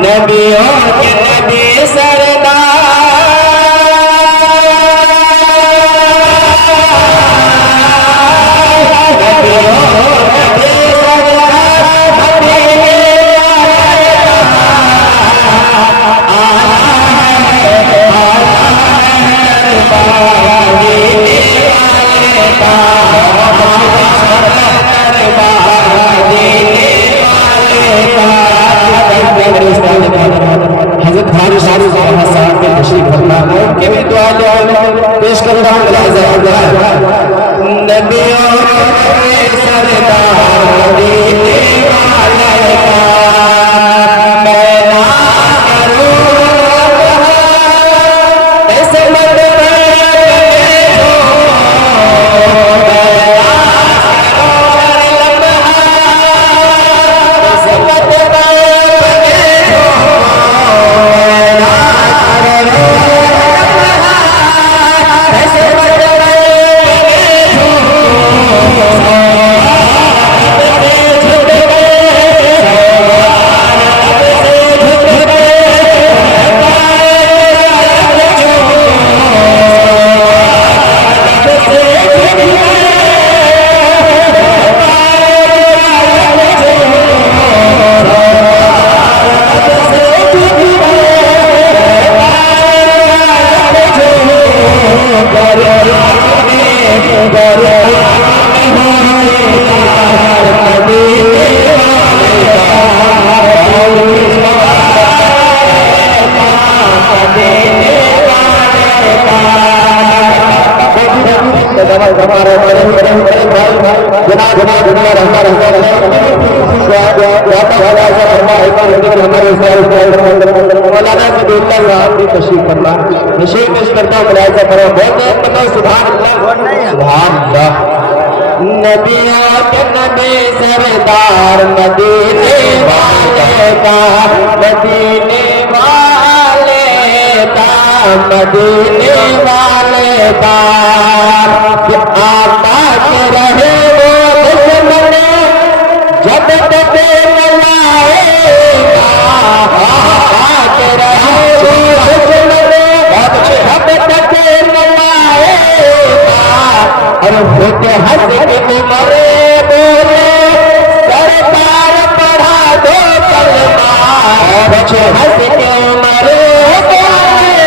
नबियों के नबी सरदार हज़रत हारिस साहब के तशरीफ फरमा है उनके भी दुआ पेश कर रहा हूं। नबियों के सरदार मदीने वाले का मैं ना करूं ऐसे तशरीफ फरमा नशे पेश करता हूं। मुलाहिजा करो बहुत सुभान अल्लाह। नबियों के नबी सरदार मदीने वाले का मदीने वाले का मदीने वाले का आका के रहे वो दुश्मन जब तक न लाएगा आका के रहे वो दुश्मन जब तक न लाएगा। और खुद हंस के मरे बोले सरकार पढ़ा दो कलमा हंस के मरे बोले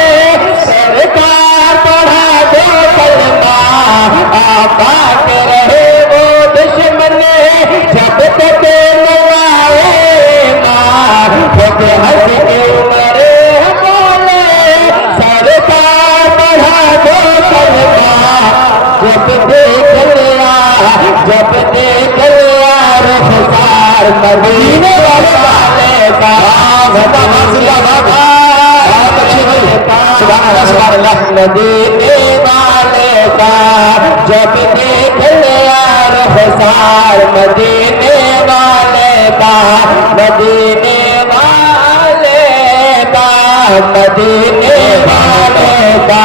सरकार पढ़ा दो कलमा आका के रहे वो दुश्मन जब तक न आएगा। खुद हंस के मरे बोले सरकार पढ़ा दो कलमा जब देख लिया रुखसार मदीने वाले का मदीने वाले का जब देख लिया रुखसार मदीने वाले का मदीने वाले का मदीने वाले का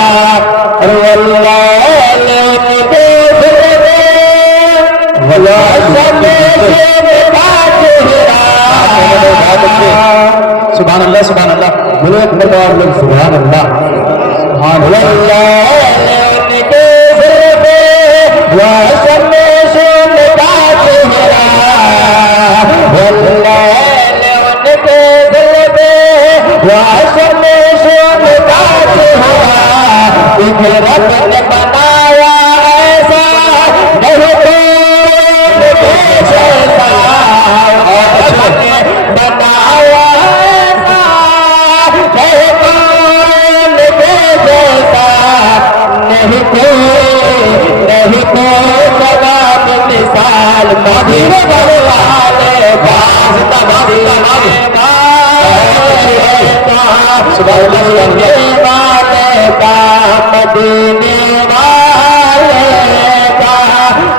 सुभान अल्लाह सुभान अल्लाह। बोलो एक बार लोग सुभान अल्लाह सुभान अल्लाह। बनाया ऐसा नहीं बनाया नहीं तो जवाब मिसाल मदीने वाले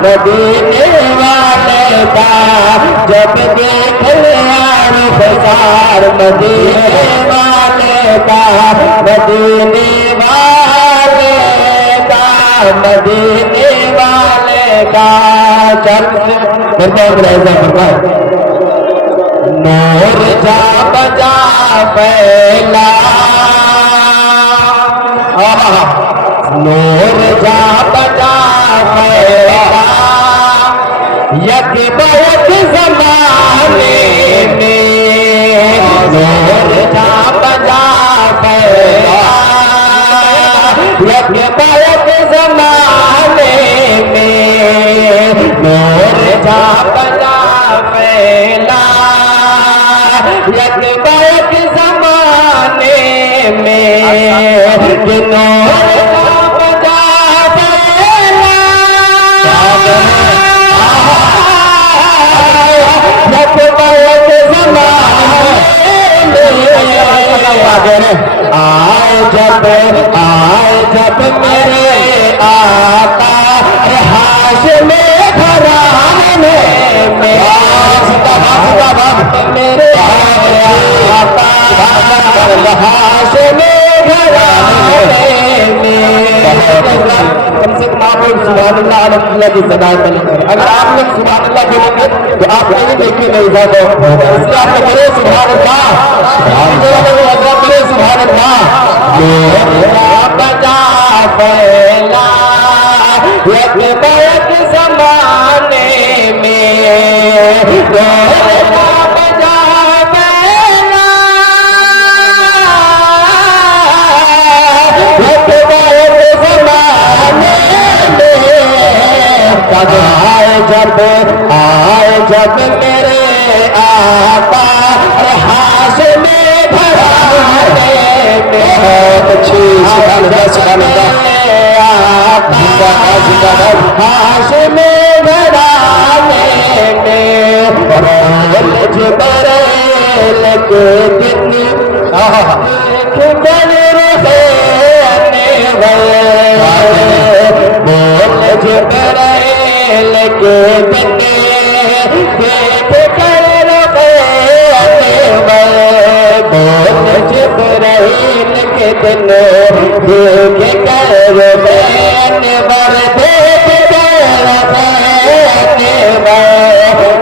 मदीने वाले का जब देख लिया रुखसार मदीने वाले का मदीने वाले का मदीने वाले का नूर जा बजा फैला, नूर जा बजा फैला, यक बैक ज़माने में नूर जा बजा फैला, यक बैक ज़माने में नूर जा बजा फैला, यक बैक ज़माने में नूर जा बजा फैला, यक बैक ज़माने में आए जब मेरे आका हाशिमी घराने में मेरे आका हाशिमी घराने में, कम से कम आप लोग सुभान अल्लाह अल्हम्दुलिल्लाह की सदा करें। अगर आप लोग सुभान अल्लाह बोलेंगे तो आप कहीं देखिए नहीं जाते, इसलिए आप लोग बोले सुभान अल्लाह, सुभान अल्लाह। बजा फैला, यक बैक ज़माने में बजा फैला, यक बैक ज़माने में आए जब मेरे आका हाशिमी घराने में, बहुत अच्छी सुभान अल्लाह हाशिमी घराने में, जिब्राइल के दिन बोल जिब्राइल के दिन देख कर बोल जिब्राइल के दिन देख कर बर देख कर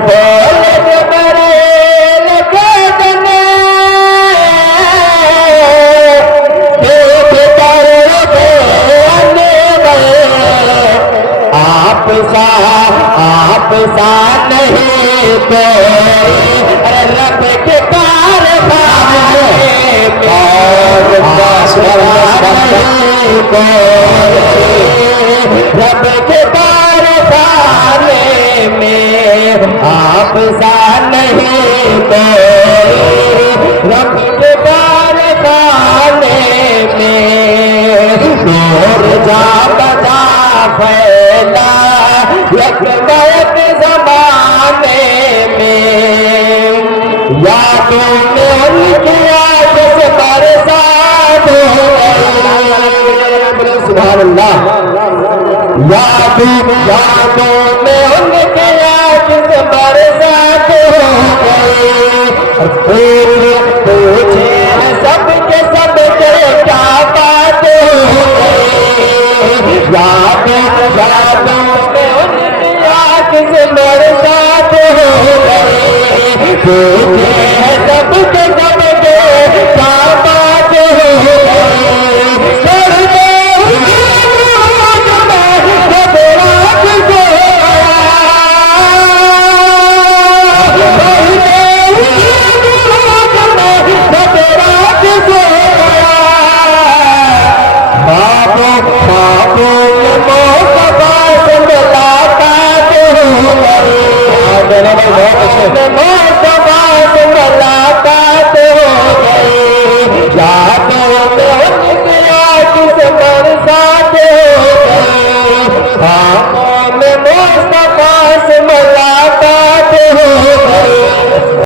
बोल जिब्राइल के दिन देख कर आप सा नहीं तो रब के कारखाने रब के कारखाने में आप सा नहीं तो रब के कारखाने में नूर जा बजा फैला, यक बैक ज़माने में यादों में उनकी आज से बरसात हो गई, सुभान अल्लाह। यादों में उनकी आज से बरसात हो गई, पूछे सबके क्या बात हो गई, यादों में उनकी आँख से बरसात हो गई, पूछे सबके क्या बात हो गई, मुस्तफा से मुलाकात हो गई।